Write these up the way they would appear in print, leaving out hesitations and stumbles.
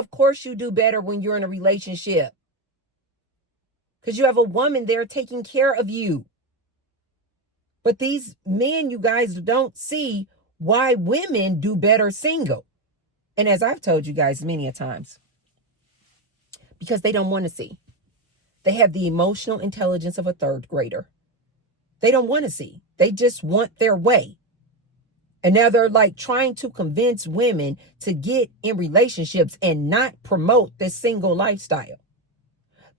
Of course you do better when you're in a relationship, because you have a woman there taking care of you. But these men, you guys don't see why women do better single. And as I've told you guys many a times, because they don't want to see. They have the emotional intelligence of a third grader. They don't want to see. They just want their way. And now they're like trying to convince women to get in relationships and not promote this single lifestyle.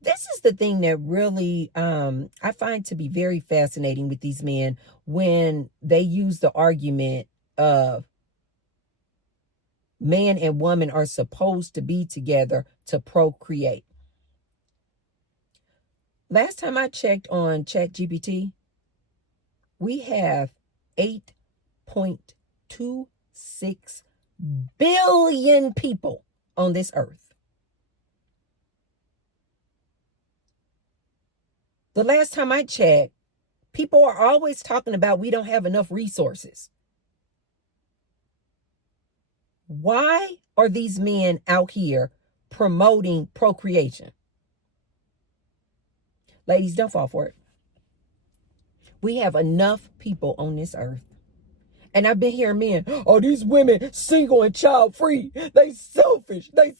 This is the thing that really I find to be very fascinating with these men, when they use the argument of man and woman are supposed to be together to procreate. Last time I checked on ChatGPT, we have 8.26 billion people on this earth. The last time I checked, people are always talking about we don't have enough resources. Why are these men out here promoting procreation? Ladies, don't fall for it. We have enough people on this earth. And I've been hearing men, oh, these women single and child free. They selfish. They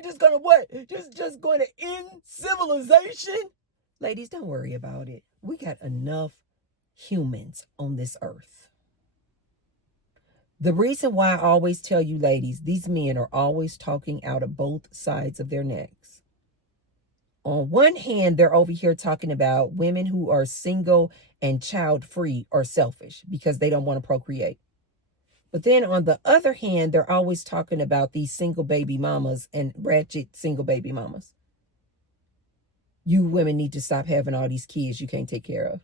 just gonna what? Just going to end civilization? Ladies, don't worry about it. We got enough humans on this earth. The reason why I always tell you, ladies, these men are always talking out of both sides of their necks. On one hand, they're over here talking about women who are single and child-free are selfish because they don't want to procreate. But then on the other hand, they're always talking about these single baby mamas and ratchet single baby mamas. You women need to stop having all these kids you can't take care of.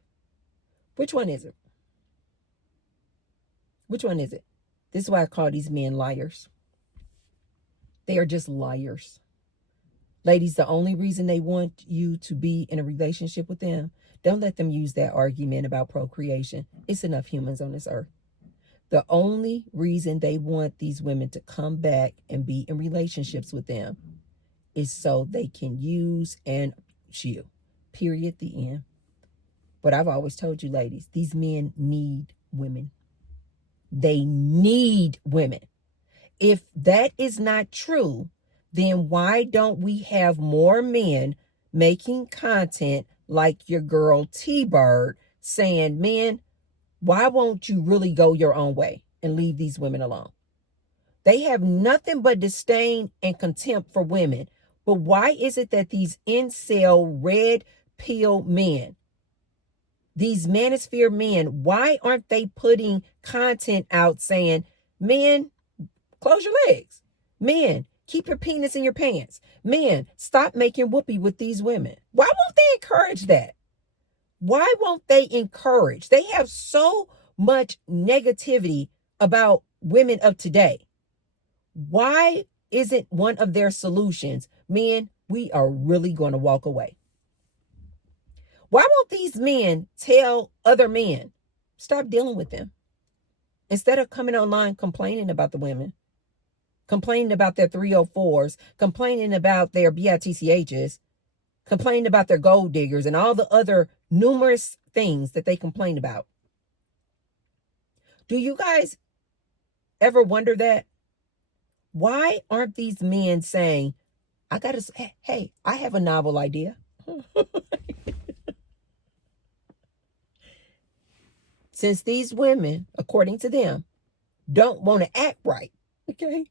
Which one is it? Which one is it? This is why I call these men liars. They are just liars. Ladies, the only reason they want you to be in a relationship with them, don't let them use that argument about procreation. It's enough humans on this earth. The only reason they want these women to come back and be in relationships with them is so they can use and you. Period. The end. But I've always told you, ladies, these men need women. They need women. If that is not true, then why don't we have more men making content like your girl T-Bird saying, men, why won't you really go your own way and leave these women alone? They have nothing but disdain and contempt for women. But why is it that these incel red pill men, these manosphere men, why aren't they putting content out saying, men, close your legs. Men, keep your penis in your pants. Men, stop making whoopee with these women. Why won't they encourage that? Why won't they encourage? They have so much negativity about women of today. Why isn't one of their solutions, men, we are really going to walk away? Why won't these men tell other men, stop dealing with them? Instead of coming online complaining about the women, complaining about their 304s, complaining about their BITCHs, complaining about their gold diggers and all the other numerous things that they complain about. Do you guys ever wonder that? Why aren't these men saying, hey, I have a novel idea. Since these women, according to them, don't want to act right, okay?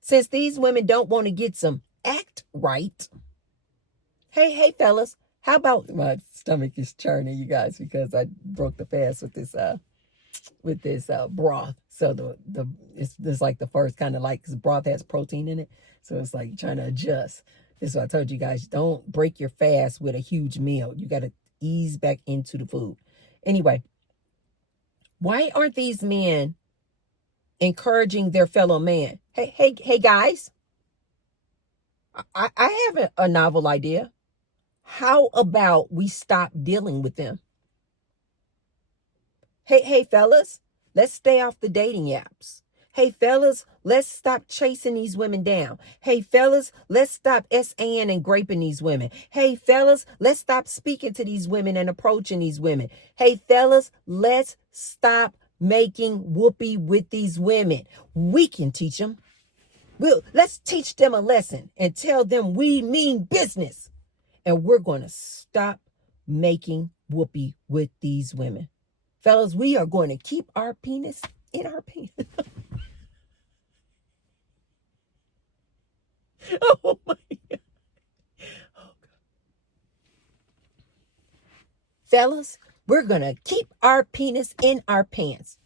Since these women don't want to get some act right, hey, fellas, how about, my stomach is churning, you guys, because I broke the fast with this broth. So it's like the first kind of like, because broth has protein in it. So it's like trying to adjust. This is what I told you guys. Don't break your fast with a huge meal. You got to ease back into the food. Anyway, why aren't these men encouraging their fellow man? Hey guys, I have a novel idea. How about we stop dealing with them? Hey fellas, let's stay off the dating apps. Hey, fellas, let's stop chasing these women down. Hey, fellas, let's stop SAing and graping these women. Hey, fellas, let's stop speaking to these women and approaching these women. Hey, fellas, let's stop making whoopee with these women. We can teach them. Let's teach them a lesson and tell them we mean business. And we're going to stop making whoopee with these women. Fellas, we are going to keep our penis in our penis. Oh my God. Oh God. Fellas, we're going to keep our penis in our pants.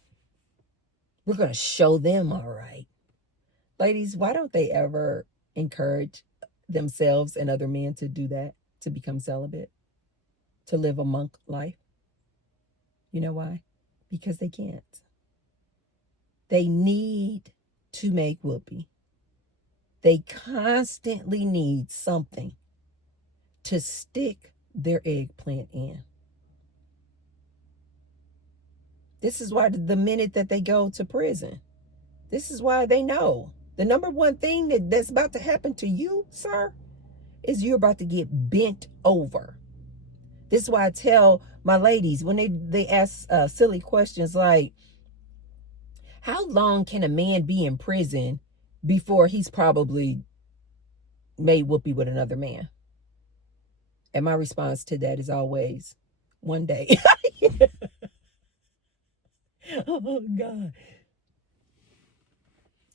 We're going to show them all right. Ladies, why don't they ever encourage themselves and other men to do that, to become celibate, to live a monk life? You know why? Because they can't. They need to make whoopee. They constantly need something to stick their eggplant in. This is why the minute that they go to prison, this is why they know the number one thing that's about to happen to you, sir, is you're about to get bent over. This is why I tell my ladies when they ask silly questions like, how long can a man be in prison before he's probably made whoopee with another man? And my response to that is always, one day. Oh, God.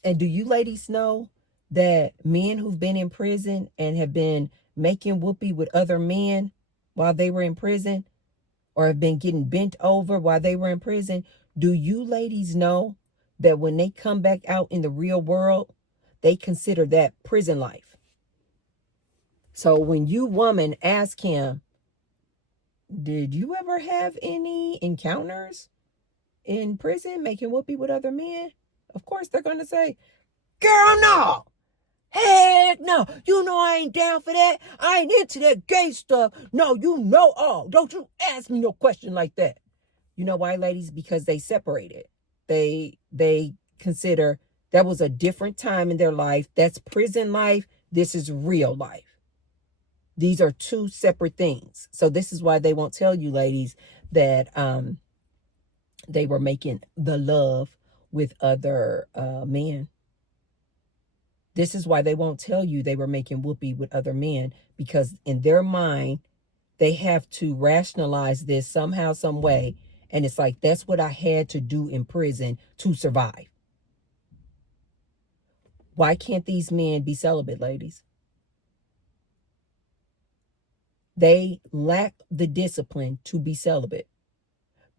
And do you ladies know that men who've been in prison and have been making whoopee with other men while they were in prison, or have been getting bent over while they were in prison, do you ladies know that when they come back out in the real world, they consider that prison life? So when you woman ask him, did you ever have any encounters in prison making whoopee with other men? Of course they're going to say, girl, no. Heck no. You know I ain't down for that. I ain't into that gay stuff. No, you know all. Don't you ask me no question like that. You know why, ladies? Because they separated. They consider that was a different time in their life. That's prison life. This is real life. These are two separate things. So this is why they won't tell you, ladies, that they were making the love with other men. This is why they won't tell you they were making whoopee with other men, because in their mind, they have to rationalize this somehow, some way. And it's like, that's what I had to do in prison to survive. Why can't these men be celibate, ladies? They lack the discipline to be celibate.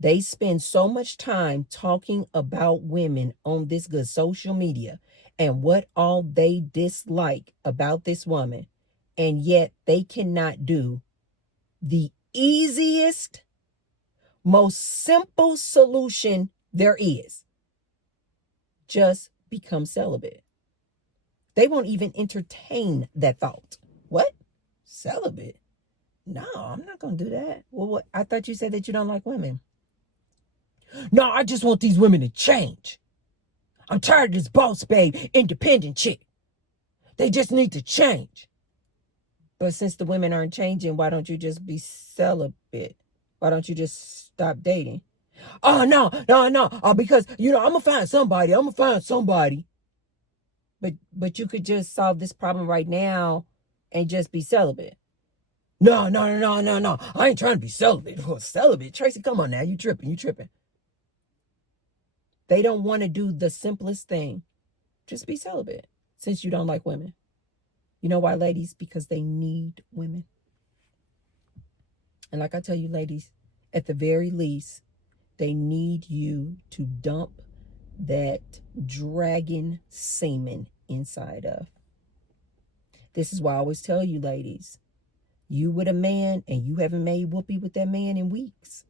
They spend so much time talking about women on this good social media and what all they dislike about this woman, and yet they cannot do the easiest, most simple solution there is. Just become celibate. They won't even entertain that thought. What? Celibate? No, I'm not going to do that. Well, what? I thought you said that you don't like women. No, I just want these women to change. I'm tired of this boss babe, independent chick. They just need to change. But since the women aren't changing, why don't you just be celibate? Why don't you just stop dating? Oh, no. Because, I'm going to find somebody. But you could just solve this problem right now and just be celibate. No. I ain't trying to be celibate. Oh, celibate? Tracy, come on now. You tripping. They don't want to do the simplest thing. Just be celibate since you don't like women. You know why, ladies? Because they need women. And like I tell you, ladies, at the very least, they need you to dump that dragon semen inside of. This is why I always tell you, ladies, you with a man and you haven't made whoopee with that man in weeks.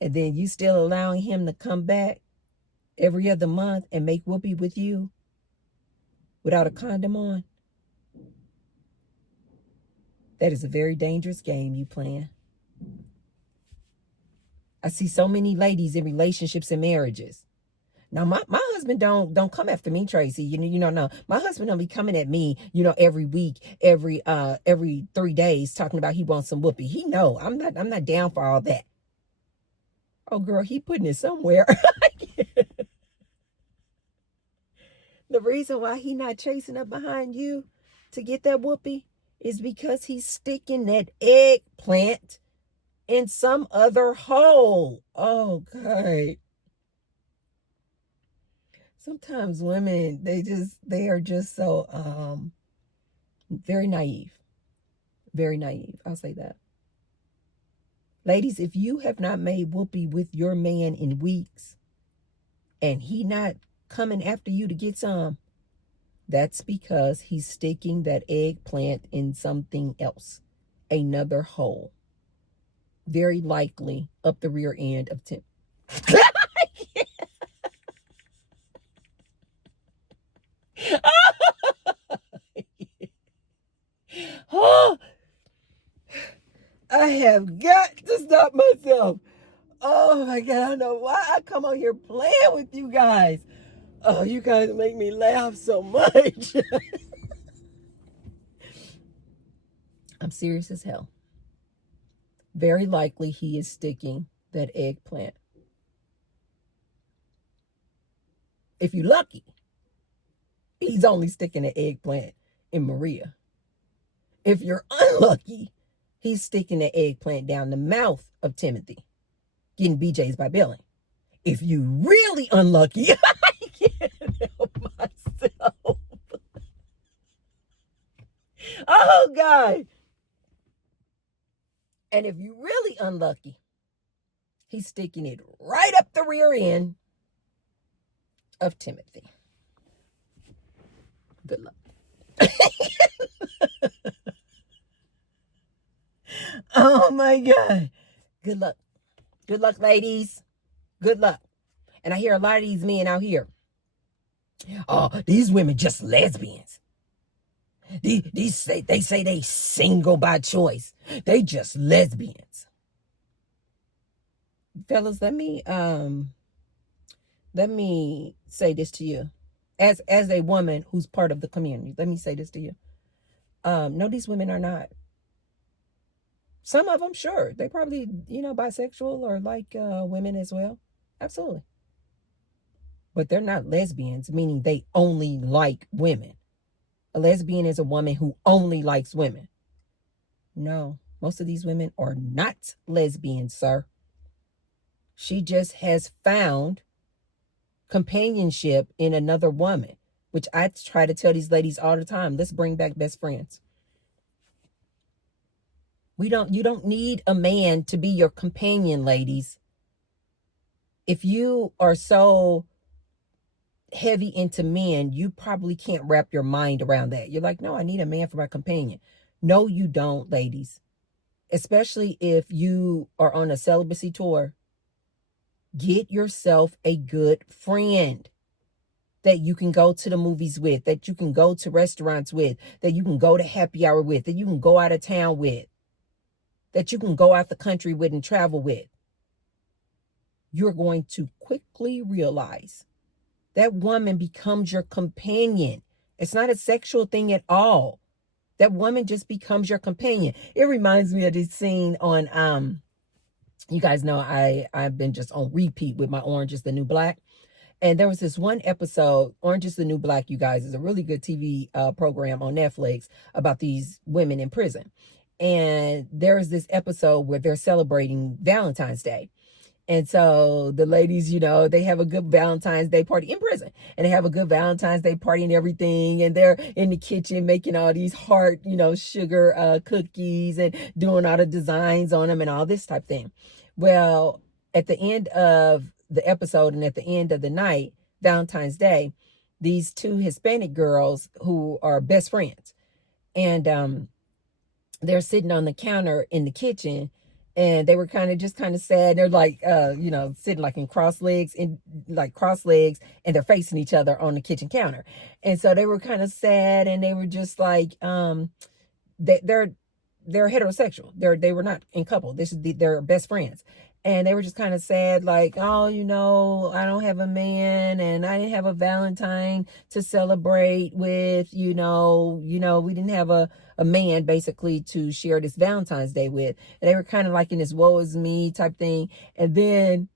And then you still allowing him to come back every other month and make whoopee with you without a condom on. That is a very dangerous game you playing. I see so many ladies in relationships and marriages Now my husband don't come after me, Tracy. No. My husband don't be coming at me, every week, every 3 days talking about he wants some whoopee. He know I'm not down for all that. Oh girl, he putting it somewhere. The reason why he not chasing up behind you to get that whoopee is because he's sticking that eggplant in some other hole. Oh God. Sometimes women, they are just so very naive. Very naive. I'll say that. Ladies, if you have not made whoopee with your man in weeks and he not coming after you to get some, that's because he's sticking that eggplant in something else, another hole. Very likely up the rear end of Tim. Oh, I have got to stop myself. Oh my God, I don't know why I come on here playing with you guys. Oh, you guys make me laugh so much. I'm serious as hell. Very likely he is sticking that eggplant. If you're lucky, he's only sticking the eggplant in Maria. If you're unlucky, he's sticking the eggplant down the mouth of Timothy, getting BJ's by Billy. If you really unlucky, I can't help myself. Oh God. And if you really unlucky, he's sticking it right up the rear end of Timothy. Good luck. Oh my God. Good luck. Good luck, ladies. Good luck. And I hear a lot of these men out here. Oh, these women just lesbians. They say they single by choice. They just lesbians. Fellas, let me say this to you. As a woman who's part of the community, let me say this to you. No, these women are not. Some of them, sure. They probably, bisexual or like women as well. Absolutely. But they're not lesbians, meaning they only like women. A lesbian is a woman who only likes women. No, most of these women are not lesbians, sir. She just has found companionship in another woman, which I try to tell these ladies all the time. Let's bring back best friends. You don't need a man to be your companion, ladies. If you are so heavy into men, you probably can't wrap your mind around that. You're like, no, I need a man for my companion. No, you don't, ladies. Especially if you are on a celibacy tour. Get yourself a good friend that you can go to the movies with, that you can go to restaurants with, that you can go to happy hour with, that you can go out of town with, that you can go out the country with and travel with. You're going to quickly realize that woman becomes your companion. It's not a sexual thing at all. That woman just becomes your companion. It reminds me of this scene on, you guys know I've been just on repeat with my Orange is the New Black. And there was this one episode, Orange is the New Black, you guys, is a really good TV program on Netflix about these women in prison. And there is this episode where they're celebrating Valentine's Day. And so the ladies, they have a good Valentine's Day party in prison. And they have a good Valentine's Day party and everything. And they're in the kitchen making all these heart, sugar cookies and doing all the designs on them and all this type of thing. Well, at the end of the episode and at the end of the night, Valentine's Day, these two Hispanic girls who are best friends. And they're sitting on the counter in the kitchen. And they were kind of sad. They're like, sitting like in cross legs, and they're facing each other on the kitchen counter. And so they were kind of sad, and they were just like, they're heterosexual. They were not in couple. They're best friends. and they were just kind of sad, like, oh, I don't have a man, and I didn't have a Valentine to celebrate with, we didn't have a man basically to share this Valentine's Day with. And they were kind of like in this woe is me type thing. And then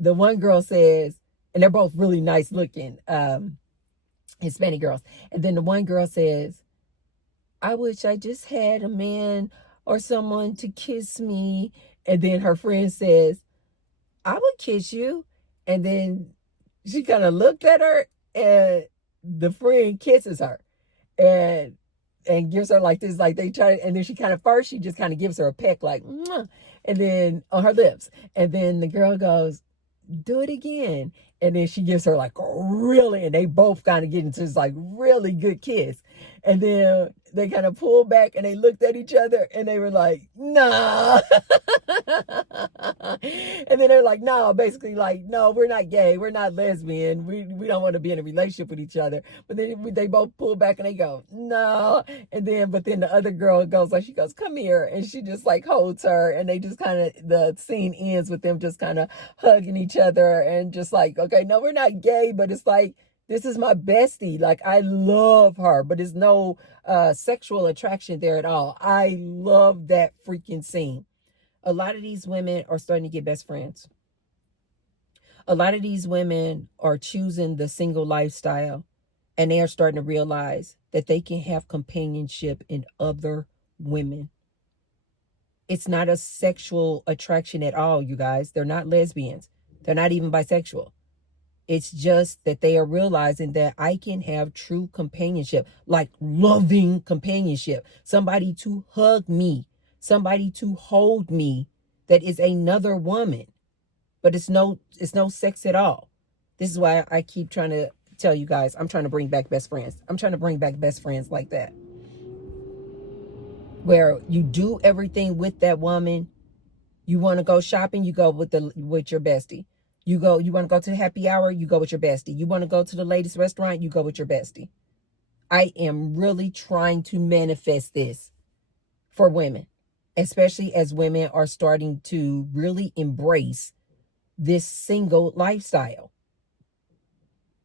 the one girl says, and they're both really nice looking, Hispanic girls. And then the one girl says, I wish I just had a man or someone to kiss me. And then her friend says, I would kiss you. And then she kind of looked at her, and the friend kisses her and gives her like this, like they try, and then she just kind of gives her a peck, like, mwah, and then on her lips. And then the girl goes, do it again. And then she gives her like really, and they both kind of get into this like really good kiss. And then they kind of pulled back and they looked at each other and they were like, nah. And then they're like, no, basically like, no, we're not gay. We're not lesbian. We don't want to be in a relationship with each other. But then they both pull back and they go, no. But then the other girl goes, like, she goes, come here. And she just like holds her, and they just kind of, the scene ends with them just kind of hugging each other and just like, okay, no, we're not gay, but it's like, this is my bestie. Like, I love her, but there's no sexual attraction there at all. I love that freaking scene. A lot of these women are starting to get best friends. A lot of these women are choosing the single lifestyle, and they are starting to realize that they can have companionship in other women. It's not a sexual attraction at all, you guys. They're not lesbians. They're not even bisexual. It's just that they are realizing that I can have true companionship, like loving companionship, somebody to hug me, somebody to hold me that is another woman, but it's no sex at all. This is why I keep trying to tell you guys, I'm trying to bring back best friends. I'm trying to bring back best friends like that, where you do everything with that woman. You want to go shopping, you go with your bestie. You want to go to the happy hour, you go with your bestie. You want to go to the latest restaurant, you go with your bestie. I am really trying to manifest this for women, especially as women are starting to really embrace this single lifestyle.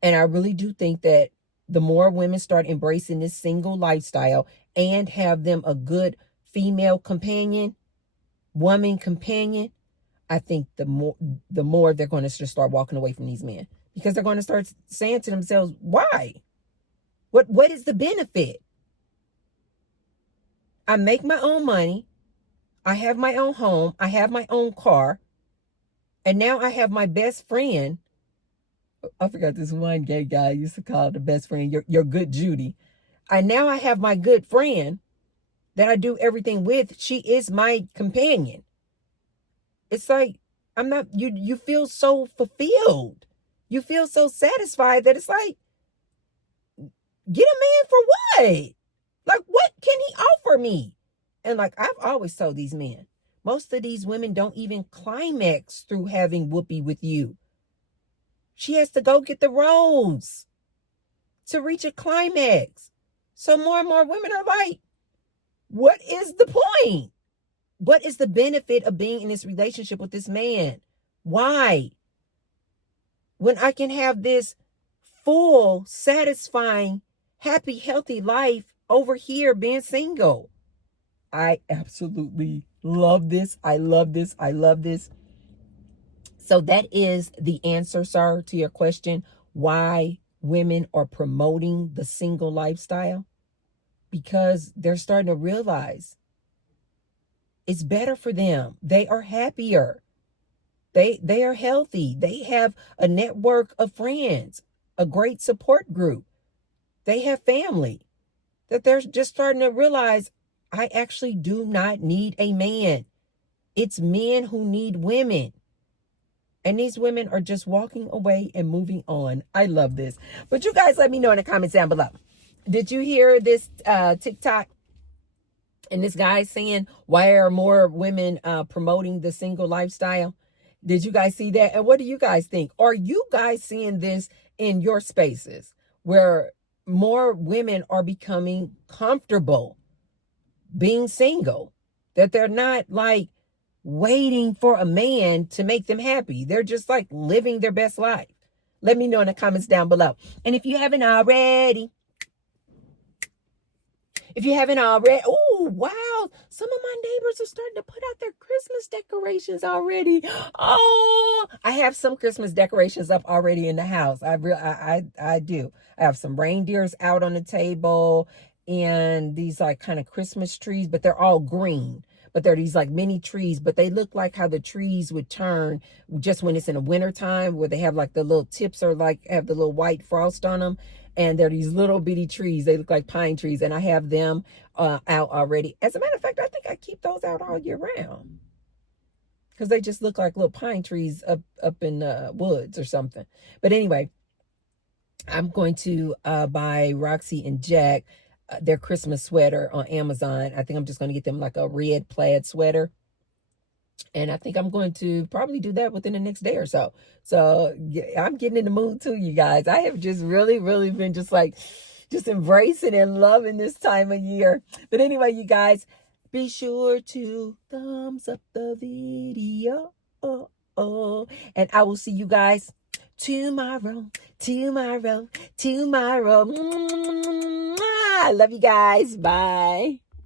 And I really do think that the more women start embracing this single lifestyle and have them a good female companion, woman companion, I think the more they're going to just start walking away from these men, because they're going to start saying to themselves, why? What is the benefit? I make my own money. I have my own home. I have my own car. And now I have my best friend. I forgot this one gay guy used to call the best friend, your good Judy. Now I have my good friend that I do everything with. She is my companion. It's like, you feel so fulfilled. You feel so satisfied that it's like, get a man for what? Like, what can he offer me? And like, I've always told these men, most of these women don't even climax through having Whoopi with you. She has to go get the rose to reach a climax. So more and more women are like, what is the point? What is the benefit of being in this relationship with this man? Why? When I can have this full, satisfying, happy, healthy life over here being single. I absolutely love this. I love this. I love this. So that is the answer, sir, to your question, why women are promoting the single lifestyle. Because they're starting to realize it's better for them. They are happier. They are healthy. They have a network of friends, a great support group. They have family. That they're just starting to realize, I actually do not need a man. It's men who need women. And these women are just walking away and moving on. I love this. But you guys let me know in the comments down below. Did you hear this TikTok? And this guy saying, why are more women promoting the single lifestyle? Did you guys see that? And what do you guys think? Are you guys seeing this in your spaces where more women are becoming comfortable being single? That they're not like waiting for a man to make them happy. They're just like living their best life. Let me know in the comments down below. And if you haven't already, oh, wow, some of my neighbors are starting to put out their Christmas decorations already. Oh, I have some Christmas decorations up already in the house. I do. I have some reindeers out on the table and these like kind of Christmas trees, but they're all green. But they're these like mini trees, but they look like how the trees would turn just when it's in the winter time, where they have like the little tips are like have the little white frost on them. And they're these little bitty trees. They look like pine trees. And I have them out already. As a matter of fact, I think I keep those out all year round, because they just look like little pine trees up in the woods or something. But anyway, I'm going to buy Roxy and Jack their Christmas sweater on Amazon. I think I'm just going to get them like a red plaid sweater. And I think I'm going to probably do that within the next day or so. So yeah, I'm getting in the mood too, you guys. I have just really been just embracing and loving this time of year. But anyway, you guys, be sure to thumbs up the video. And I will see you guys tomorrow. I love you guys. Bye.